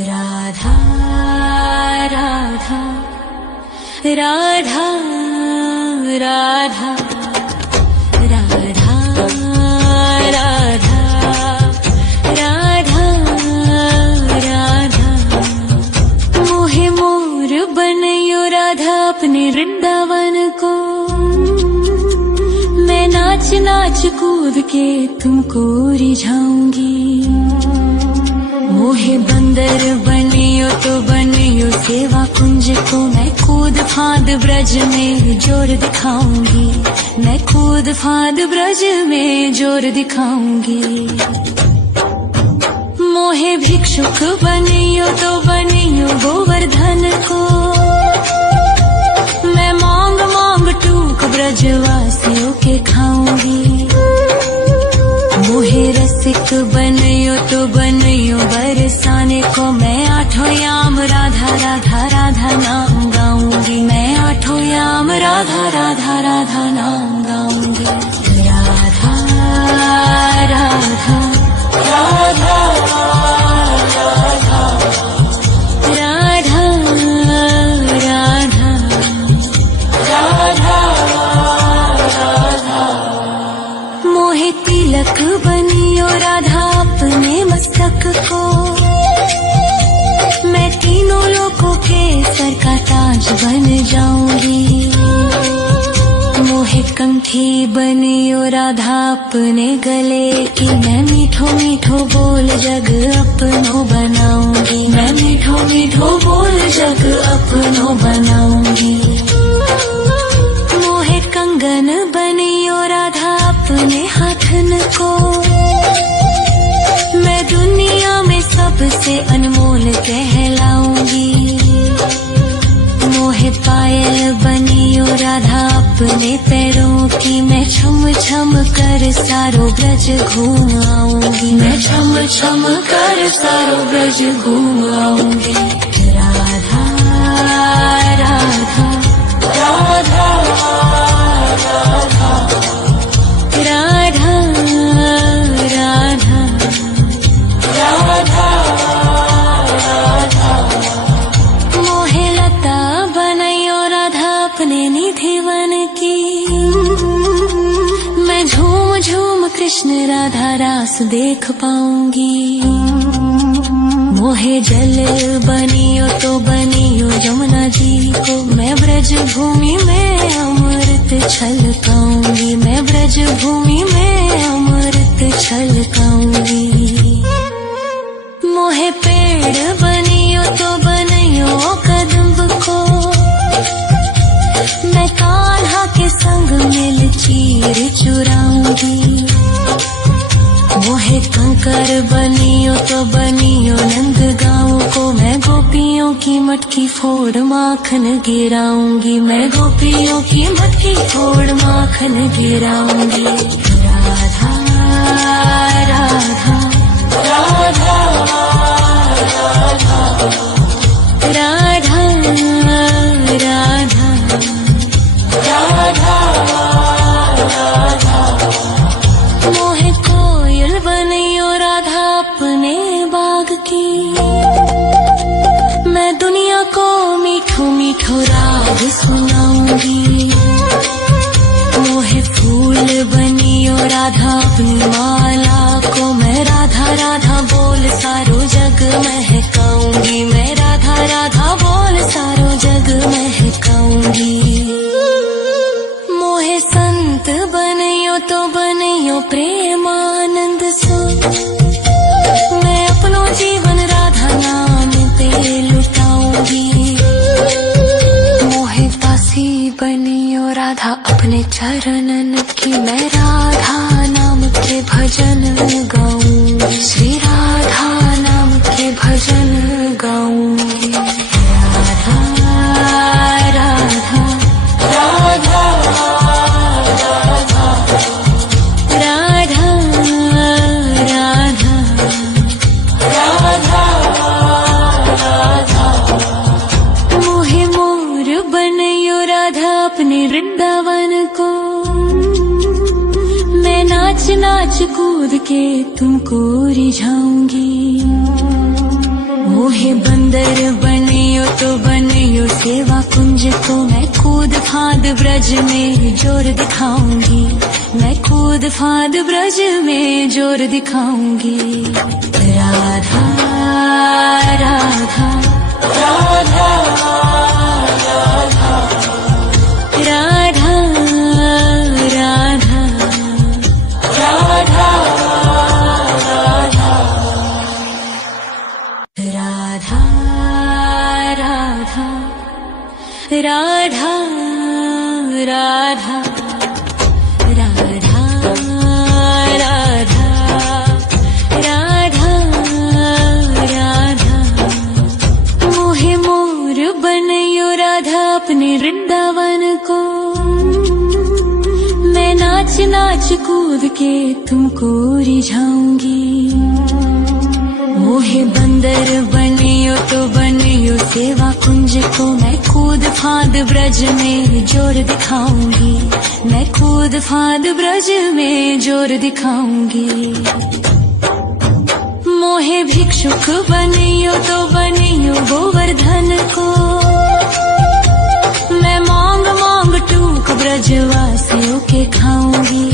राधा राधा राधा राधा राधा राधा राधा राधा मोहे मोर बनयो राधा अपने वृंदावन को। मैं नाच नाच कूद के तुमको रिझाऊंगी। मोहे बंदर बनियो तो बनियो सेवा कुंज को। मैं कूद फांद ब्रज में जोर दिखाऊंगी। मैं कूद फांद ब्रज में जोर दिखाऊंगी। मोहे भिक्षुक बनियो तो बनियो गोवर्धन को। मैं मांग मांग टूक ब्रजवासियों के खाऊंगी। मोहे रसिक बनयो तो बनयो बरसाने को। मैं आठों याम राधा राधा राधा नाम गाऊंगी। मैं आठों याम राधा राधा राधा नाम गाऊंगी। राधा राधा राधा राधा राधा राधा राधा मोहे तिलक बनियो राधा अपने मस्तक को। मैं तीनों लोगों के सर का ताज बन जाऊंगी। मोहे कंठी बनियो राधा अपने गले की। मैं मीठो मीठो बोल जग अपनो बनाऊंगी। मैं मीठो मीठो बोल जग अपनो बनाऊंगी। मोहे कंगन बनियो राधा अपने हाथन को। मैं दुनिया में सबसे अनमोल कहलाऊंगी। मोहे पायल बनियो राधा अपने पैरों की। मैं छम छम कर सारो ब्रज घूम आऊंगी। मैं छम छम कर सारो ब्रज घूम आऊंगी। राधा राधा राधा राधा राधा राधा राधा राधा मोहे लता बनयो राधा अपने निधिवन की। मैं झूम झूम कृष्ण राधा रास देख पाऊंगी। मोहे जल बनियो तो बनियो यमुना जी को। मैं ब्रज भूमि में अमृत छलकाऊंगी। मैं ब्रज भूमि में अमृत छलकाऊंगी। मोहे पेड़ बनियो तो बनियो कदम्ब को। मैं कान्हा के संग मिल चीर चुराऊंगी। मोहे कंकर बनियो तो बनियो नंद गाँव को। मैं गोपियों की मटकी फोड़ माखन गिराऊंगी। मैं गोपियों की मटकी फोड़ माखन गिराऊंगी। राधा राधा राधा राधा राधा राधा राधा मोहे कोयल बनियो राधा अपने बाग की। मैं दुनिया को मीठो मीठो राग सुनाऊंगी। मोहे फूल बनियो राधा अपनी माला को। मैं राधा राधा बोल सारो जग महकाऊंगी। मैं राधा राधा बोल सारो जग महकाऊंगी। मोहे संत बनियो तो बनियो प्रेमानंद सो। मैं अपनो जीवन राधा नाम पे लुटाऊंगी। मोहे दासी बनियो राधा अपने चरणन की। मैं राधा नाम के भजन गाऊंगी। श्री राधा नाम के भजन गाऊंगी। राधा राधा राधा राधा राधा राधा राधा राधा मोहे मोर बनयो राधा अपने वृंदावन को। मैं नाच नाच कूद के तुमको रिझाऊंगी। मोहे बंदर बनियो तो बनियो सेवा कुंज को मैं कूद फाद ब्रज में जोर दिखाऊंगी, मैं कूद फाद ब्रज में जोर दिखाऊंगी। राधा राधा राधा राधा राधा राधा राधा राधा राधा राधा राधा राधा राधा राधा मोहे मोर बनयो राधा अपने वृंदावन को, मैं नाच नाच कूद के तुमको रिझाऊंगी। मोहे बंदर बनियो तो बनियो सेवा कुंज को मैं कूद फाद ब्रज में जोर दिखाऊंगी, मैं कूद फाद ब्रज में जोर दिखाऊंगी। मोहे भिक्षुक बनियो तो बनियो गोवर्धन को, मैं मांग मांग टूक ब्रजवासियों के खाऊंगी।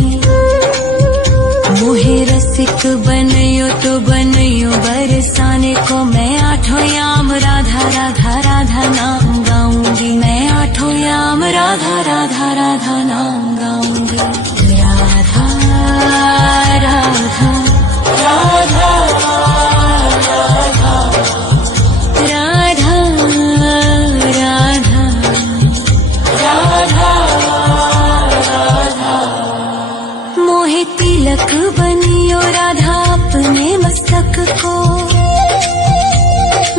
मोहे रसिक बनियो तो बनियो बरसाने को, मैं आठों याम राधा राधा राधा नाम गाऊंगी, मैं आठों याम राधा राधा राधा नाम गाऊंगी। राधा राधा राधा राधा राधा राधा राधा मोहे तिलक बनियो राधा अपने मस्तक को,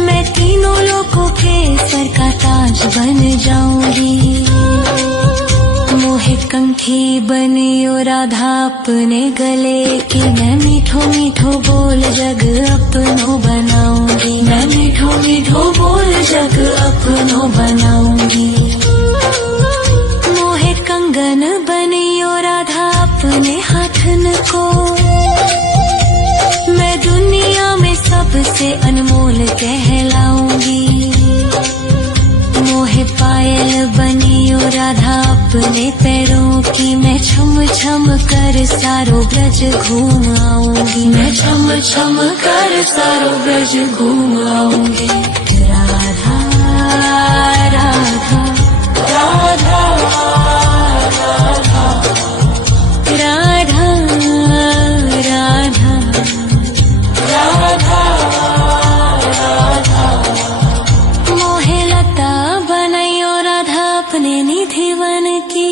मैं तीनों लोगों के सर का ताज बन जाऊंगी। मोहे कंठी बनियो राधा अपने गले की, मैं मीठो मीठो बोल जग अपनो बनाऊंगी, मैं मीठो मीठो बोल जग अपनो बनाऊंगी। मोहे कंगन बनियो राधा अपने हाथन को, मैं दुनिया में सबसे अनमोल कहलाऊंगी। मोहे पायल बनियो राधा अपने पैरों की, मैं छम छम कर सारो ब्रज घूम आऊंगी, मैं छम छम कर सारो ब्रज घूम आऊंगी। राधा राधा राधा राधा राधा राधा राधा मोहे लता बनायो राधा अपने निधि वन की,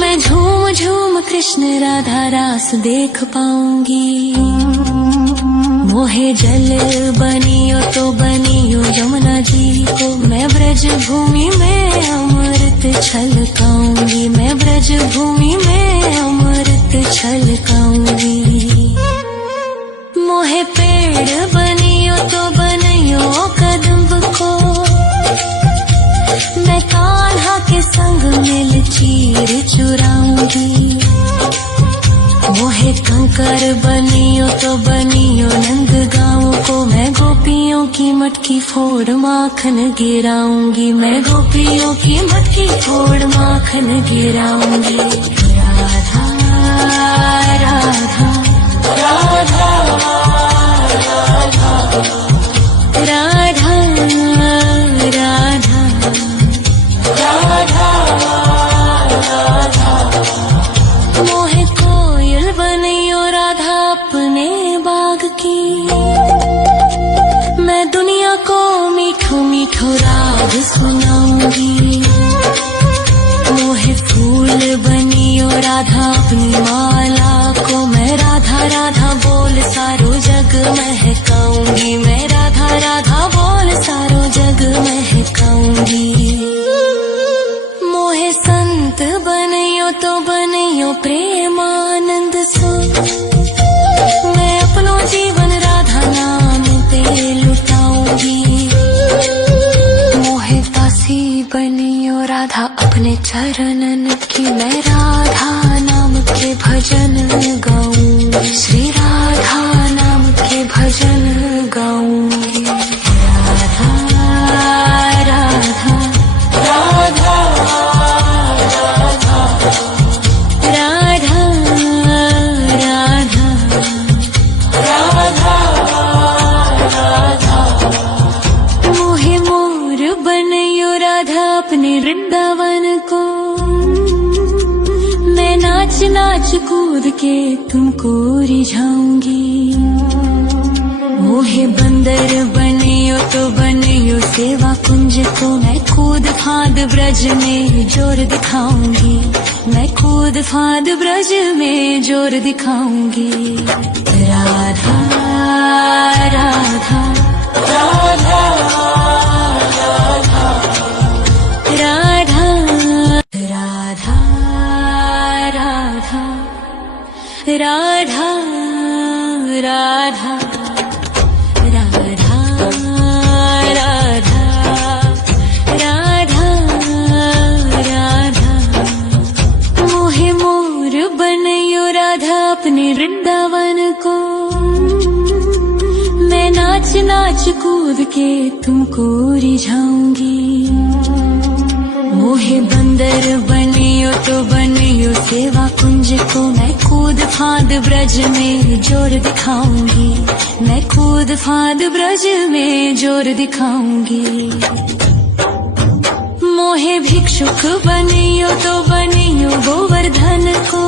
मैं झूम झूम कृष्ण राधा रास देख पाऊंगी। मोहे जल बनियो तो बनियो यमुना जी को, मैं ब्रज भूमि में अमृत छलकाऊंगी, मैं ब्रज भूमि में अमृत छलकाऊंगी। मोहे पेड़ बनियो तो बनियो कदम्ब को, मैं कान्हा के संग मिल चीर चुराऊंगी। मोहे कंकर बनियो तो बनियो नंद गाँव को, मैं गोपियों की मटकी फोड़ माखन गिराऊंगी, मैं गोपियों की मटकी फोड़ माखन गिराऊंगी। राधा राधा राधा राधा राधा राधा राधा राधा मोहे कोयल बनियो राधा अपने बाग की, मैं दुनिया को मीठो मीठो राग सुनाऊंगी। मोहे फूल बनियो राधा अपनी माला को, मैं राधा राधा बोल सारो जग महकाऊंगी, मैं राधा राधा बोल सारो जग महकाऊंगी। मोहे संत बनियो तो बनियो प्रेमानंद सो, मैं अपनो जीवन राधा नाम पे लुटाऊंगी। मोहे दासी बनियो राधा अपने चरणन की, मैं राधा नाम के भजन गाऊंगी, श्री राधा नाम के भजन गाऊंगी। कूद के तुमको रिझाऊंगी। मोहे बंदर बनियो तो बनियो सेवा कुंज को, मैं कूद फांद ब्रज में जोर दिखाऊंगी। मैं कूद फांद ब्रज में जोर दिखाऊंगी। राधा राधा राधा राधा राधा राधा राधा राधा राधा अपने वृंदावन को, मैं नाच नाच कूद के तुमको रिझाऊंगी। मोहे बंदर बनियो तो बनियो सेवा कुंज को, मैं कूद फांद ब्रज में जोर दिखाऊंगी। मैं कूद फांद ब्रज में जोर दिखाऊंगी। मोहे भिक्षुक बनियो तो बनियो गोवर्धन को,